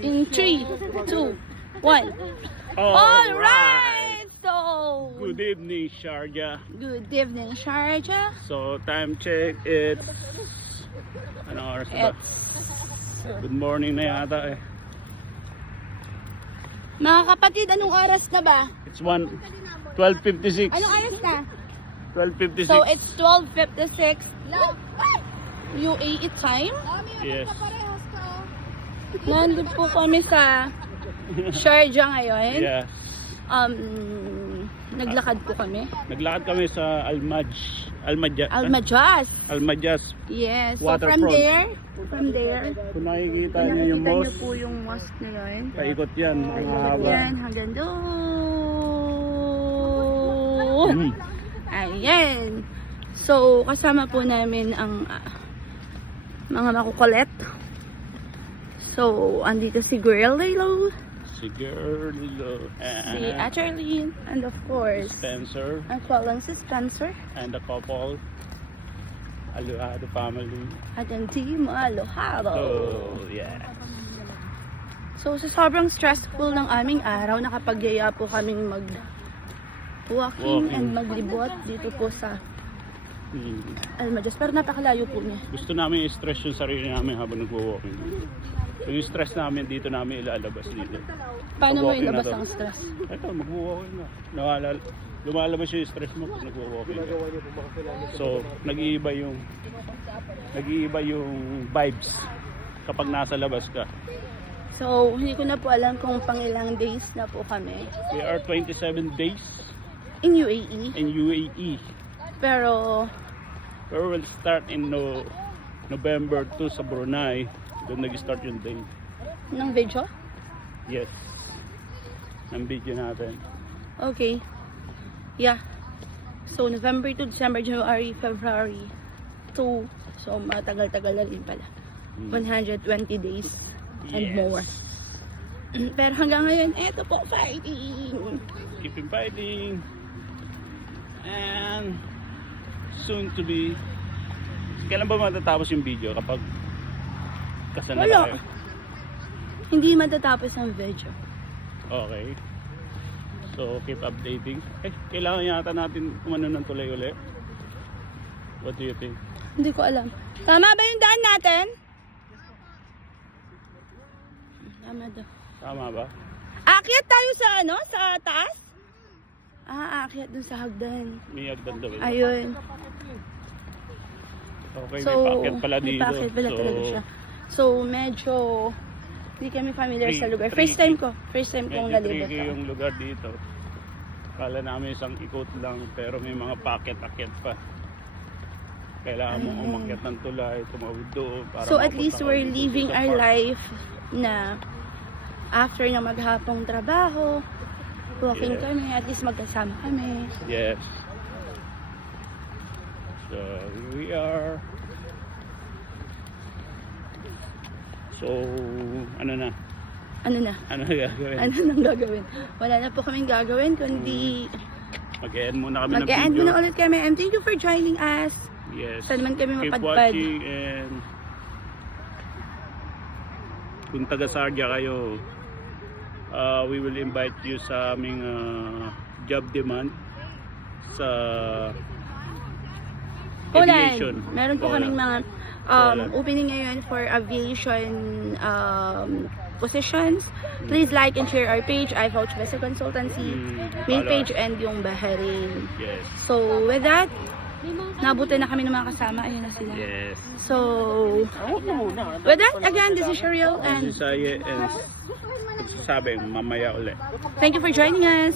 In 3, 2, 1. All right. So Good evening, Sharjah. good evening, Sharjah. So, time check, it's... Anong oras na ba? Good morning na yata eh. Mga kapatid, anong oras na ba? It's 12:56. Anong oras na? 12:56. So it's 12:56 UAE time. Yes. Nandun po kami sa Sharjah ngayon. Yeah. Naglakad po kami. Naglakad kami sa Almajas. Almajas. Yes. So Waterfront. from there, Kung nakikita niyo yung nakikita niyo mosque, po yung mosque na yun. paikot yan. Mahaba. Yan, hanggang doon. Ayan. So, kasama po namin ang mga makukulit. So, andito si Girl Lilo, Si Girl, si Charlene, and of course, Spencer, ang walang si Spencer, and the couple. Aluhado family. at ang team Alohado. So, yeah. So, sa sobrang stressful ng aming araw, nakapagyaya po kaming walking and maglibot dito po sa Almajas. Pero napakalayo po niya. Gusto namin i-stress yung sarili namin habang nagwo-walking. So, yung stress namin dito namin ilalabas dito. Paano mo Walking na ilabas to. ang stress? Ito, magwo-walking na. Lumalabas yung stress mo pag nagwo-walking ka. So, nag-iiba yung vibes kapag nasa labas ka. So, hindi ko na po alam kung pang ilang days na po kami We are 27 days in UAE. in UAE. Pero, We will start in November 2 sa Brunei. Doon nag-start yung day. ng video? Yes. Ng video natin. Okay. Yeah. So, November to December, January, February 2. So, matagal-tagal na rin pala. 120 days and Yes. more. Pero hanggang ngayon, eto po, fighting! Keep fighting. And soon to be. Kailan ba matatapos yung video? Kapag kasana Wala. tayo? Hindi matatapos ang video. Okay. So keep updating. Kailangan yata natin kumano ng tulay ulit. What do you think? Hindi ko alam. Tama ba yung daan natin? Tama daw. Tama ba? Aakyat tayo sa ano? Sa taas? Aakyat dun sa hagdan. May agdan daw. Ayun. Okay, So, may packet pala may dito. packet pala talaga siya. So, medyo hindi kami familiar sa lugar. Tricky. First time kong Medyo nalibot tricky ako. yung lugar dito. Kala namin isang ikot lang pero may mga packet-akyat pa. Kailangan mo umakyat ng tulay, tumawid doon. Para So, at mapunta least ka we're dito living sa our park. life na after ng maghapong trabaho, walking Yes. kami, at least magkasama kami. Yes. So, here we are. So, ano na? Ano na? Ano na gagawin? Ano nang gagawin? Wala na po kaming gagawin, kundi Mag-end muna kami ng mag-e-end video. muna ulit kami. And thank you for joining us. Yes. Saan man kami Keep mapadpad. watching and kung taga Sharjah kayo, we will invite you sa aming job demand sa aviation. Meron po Poland. kaming mga Poland. opening ngayon for aviation positions. Please like and share our page, iVouch Visa Consultancy, main Follow page, us. and yung Bahrain. Yes. So, with that, nabuti na kami ng mga kasama. Ayun na sila. Yes. So, with that, again, this is Shariel, and Saya and sabi mamaya ulit. thank you for joining us.